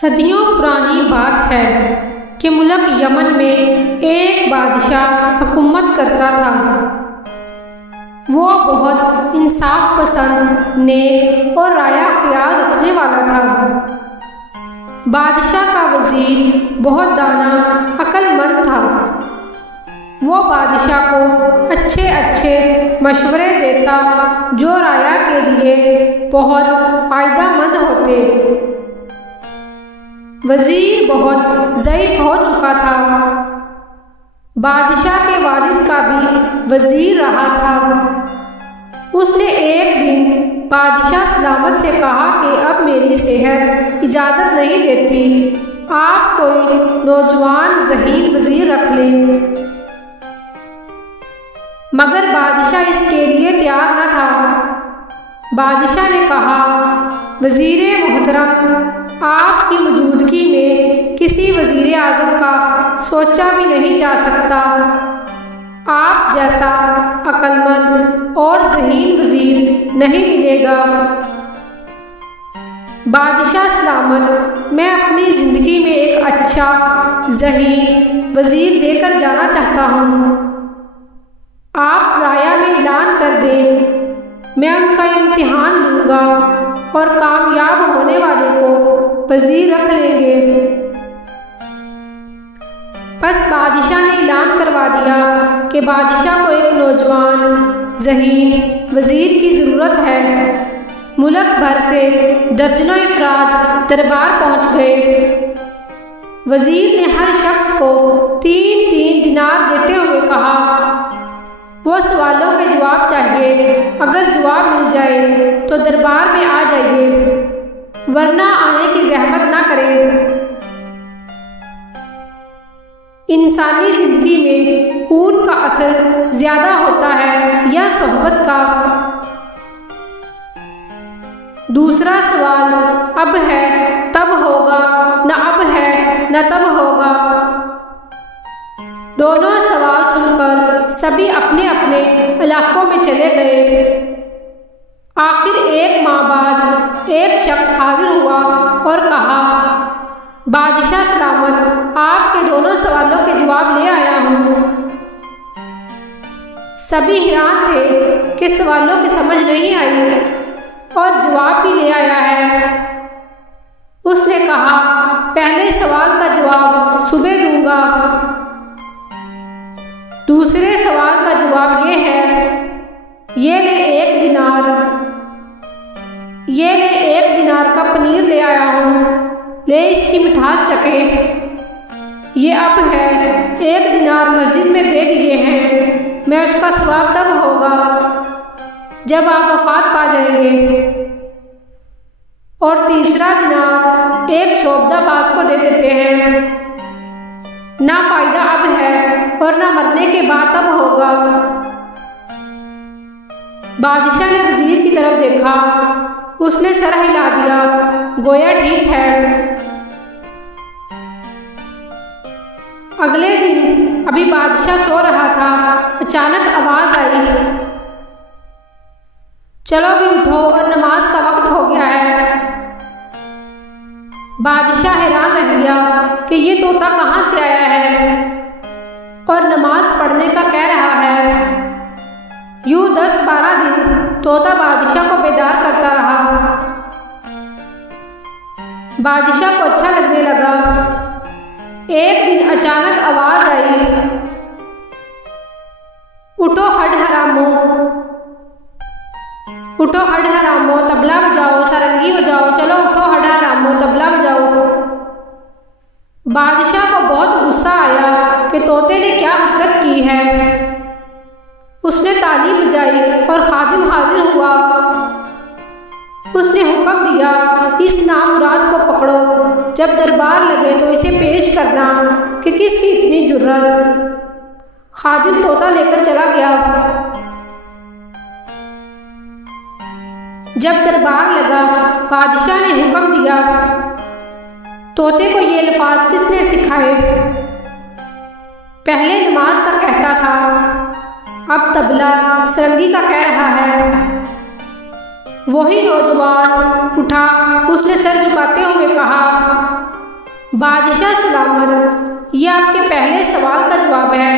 सदियों पुरानी बात है कि मुल्क यमन में एक बादशाह हुकूमत करता था। वो बहुत इंसाफ पसंद, नेक और राया ख्याल रखने वाला था। बादशाह का वजीर बहुत दाना अक्लमंद था। वो बादशाह को अच्छे अच्छे मशवरे देता जो राया के लिए बहुत फ़ायदेमंद होते। वजीर बहुत ज़ईफ़ हो चुका था। बादशाह के वालिद का भी वजीर रहा था। उसने एक दिन बादशाह सलामत से कहा कि अब मेरी सेहत इजाज़त नहीं देती, आप कोई नौजवान ज़हीन वजीर रख लें। मगर बादशाह इसके लिए तैयार न था। बादशाह ने कहा, वजीर मोहतरम, आपकी मौजूदगी में किसी वजीर आज़म का सोचा भी नहीं जा सकता। आप जैसा अक्लमंद और ज़हीन वजीर नहीं मिलेगा। बादशाह सलामत, मैं अपनी ज़िंदगी में एक अच्छा ज़हीन वजीर देकर जाना चाहता हूँ। आप राया में ऐलान कर दें, मैं उनका इम्तिहान लूँगा और कामयाब होने वाले को वजीर रख लेंगे। बस बादशाह ने ऐलान करवा दिया कि बादशाह को एक नौजवान ज़हीन वजीर की ज़रूरत है। मुल्क भर से दर्जनों अफराद दरबार पहुँच गए। वजीर ने हर शख्स को 3-3 दिनार देते हुए कहा, वो सवालों के जवाब चाहिए। अगर जवाब मिल जाए तो दरबार में आ जाइए, वरना आने की जहमत ना करें। इंसानी जिंदगी में खून का असर ज्यादा होता है या सोहबत का? दूसरा सवाल, अब है तब होगा, न अब है न तब होगा। दोनों सवाल सुनकर सभी अपने अपने इलाकों में चले गए। आखिर एक माह बाद एक शख्स हाजिर हुआ और कहा, बादशाह सलामत, आपके दोनों सवालों के जवाब ले आया हूँ। सभी हैरान थे कि सवालों की समझ नहीं आई और जवाब भी ले आया है। उसने कहा, पहले सवाल का जवाब सुबह दूंगा। दूसरे सवाल का जवाब ये है, ये ले 1 दिनार। ये ले 1 दिनार का पनीर ले आया हूँ, ले इसकी मिठास चखे। ये अब है, 1 दिनार मस्जिद में दे दिए हैं, मैं उसका सवाब तब होगा जब आप वफात पा जाएंगे। और तीसरा दिनार एक शोबदाबाज को दे देते हैं। ना फायदा अब है और ना मरने के बाद तब होगा। बादशाह ने वजीर की तरफ देखा। उसने सर हिला दिया, गोया ठीक है। अगले दिन अभी बादशाह सो रहा था, अचानक आवाज आई, चलो भी उठो और नमाज का वक्त हो गया है। बादशाह हैरान रह गया कि ये तोता कहाँ से आया है और नमाज पढ़ने का कह रहा है। यूं 10-12 दिन तोता बादशाह को बेदार करता रहा। बादशाह को अच्छा लगने लगा। एक दिन अचानक आवाज आई, उठो हड हरामो, उठो हड हरामो, तबला बजाओ, सारंगी बजाओ, चलो उठो हड हरामो, तबला बजाओ। बादशाह को बहुत गुस्सा आया कि तोते ने क्या हरकत की है। उसने ताली बजाई और खादिम हाजिर हुआ। उसने हुक्म दिया, इस नामुराद को पकड़ो, जब दरबार लगे तो इसे पेश करना कि किसकी इतनी जुर्रत। खादिम तोता लेकर चला गया। जब दरबार लगा, बादशाह ने हुक्म दिया, तोते को ये अल्फाज किसने सिखाए? पहले नमाज का कहता था, अब तबला सरंगी का कह रहा है। वही नौजवान उठा, उसने सर झुकाते हुए कहा, बादशाह सलामत, ये आपके पहले सवाल का जवाब है।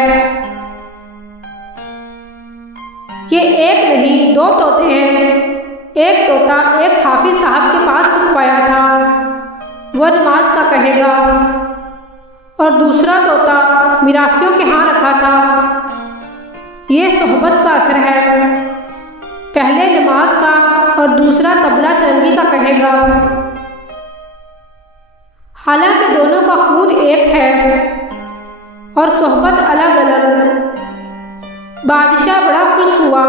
ये एक नहीं 2 तोते हैं। एक तोता एक हाफिज साहब के पास रुकवाया था, वह नमाज का कहेगा, और दूसरा तोता मिरासियों के यहाँ रखा था। ये सोहबत का असर है, पहले नमाज का और दूसरा तबला सरंगी का कहेगा। हालांकि दोनों का खून एक है और सोहबत अलग अलग। बादशाह बड़ा खुश हुआ।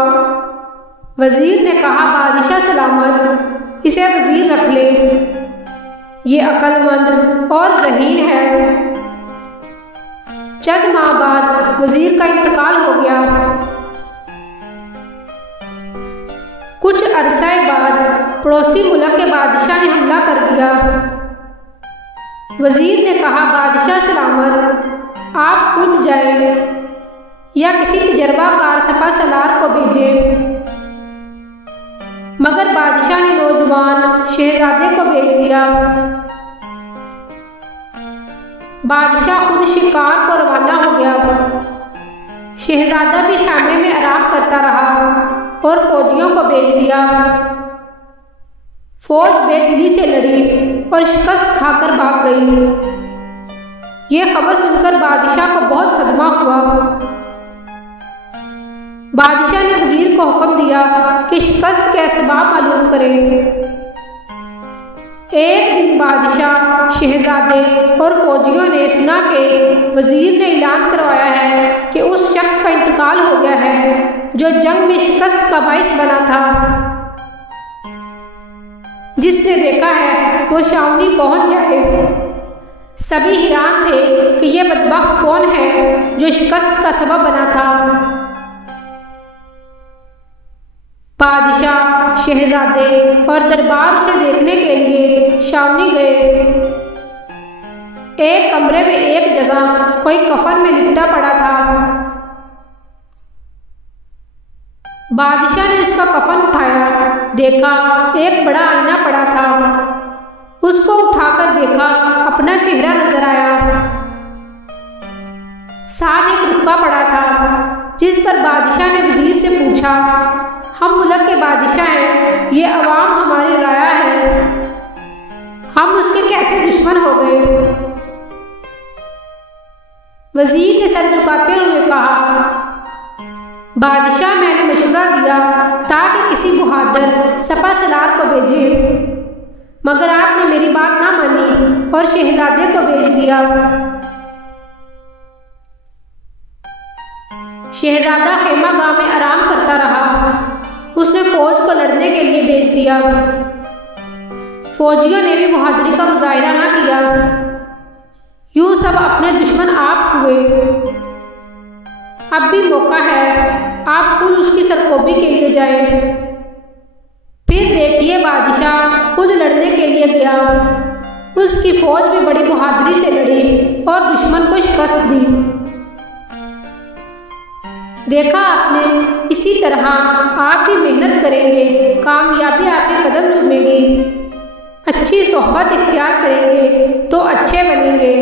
वजीर ने कहा, बादशाह सलामत, इसे वजीर रख ले, ये अक्लमंद और ज़हीन है। चंद माह बाद वजीर का इंतकाल हो गया। कुछ अरसे बाद पड़ोसी मुल्क के बादशाह ने हमला कर दिया। वजीर ने कहा, बादशाह सलामत, आप खुद जाएं या किसी तजर्बाकार सपा सलार को भेजें। मगर बादशाह ने नौजवान शहजादे को भेज दिया। बादशाह खुद शिकार को रवाना हो गया। शहजादा भी खाने में आराम करता रहा और फौजियों को भेज दिया। फौज बेदिली से लड़ी और शिकस्त खाकर भाग गई। यह खबर सुनकर बादशाह को बहुत सदमा हुआ। बादशाह ने वजीर को हुक्म दिया कि शिकस्त के असबाब मालूम करें। एक दिन बादशाह, शहजादे और फौजियों ने सुना कि वजीर ने ऐलान करवाया है कि उस शख्स का इंतकाल हो गया है जो जंग में शिकस्त का बाइस बना था। जिसने देखा है वो शावनी पहुंच जाए। सभी हैरान थे कि यह बदबख्त कौन है जो शिकस्त का सबब बना था। बादशाह, शहजादे और दरबार उसे देखने के लिए शावनी गए। एक कमरे में एक जगह कोई कफन में लिपटा पड़ा था। बादशाह ने उसका कफन उठाया, देखा एक बड़ा आईना पड़ा था। उसको उठाकर देखा, अपना चेहरा नजर आया। साथ एक रुक्का पड़ा था जिस पर बादशाह ने वजीर से पूछा, हम मुल्क के बादशाह हैं, ये अवाम हमारी राया है, हम उसके कैसे दुश्मन हो गए। वजीर ने सर झुकाते हुए कहा, बादशाह, मैंने मशवरा दिया ताकि किसी बहादुर सपा सलार को भेजे, मगर आपने मेरी बात ना मानी और शहजादे को भेज दिया। शहजादा खेमा गांव में आराम करता रहा। उसने फौज को लड़ने के लिए भेज दिया। फौजियों ने भी बहादुरी का मुजाहिरा ना किया। यूं सब अपने दुश्मन आप हुए। अब भी मौका है, आप खुद उसकी सरकोबी के लिए जाएं। फिर देखिए, बादशाह खुद लड़ने के लिए गया। उसकी फौज भी बड़ी बहादुरी से लड़ी और दुश्मन को शिकस्त दी। देखा आपने, इसी तरह आप भी मेहनत करेंगे, कामयाबी आपके कदम चूमेगी। अच्छी सोहबत इख्तियार करेंगे तो अच्छे बनेंगे,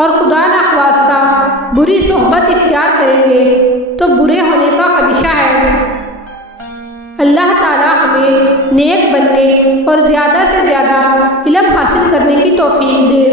और खुदा ना ख्वास्ता बुरी सोहबत इख्तियार करेंगे तो बुरे होने का खदशा है। अल्लाह ताला हमें नेक बनने और ज़्यादा से ज़्यादा इल्म हासिल करने की तौफीक दे।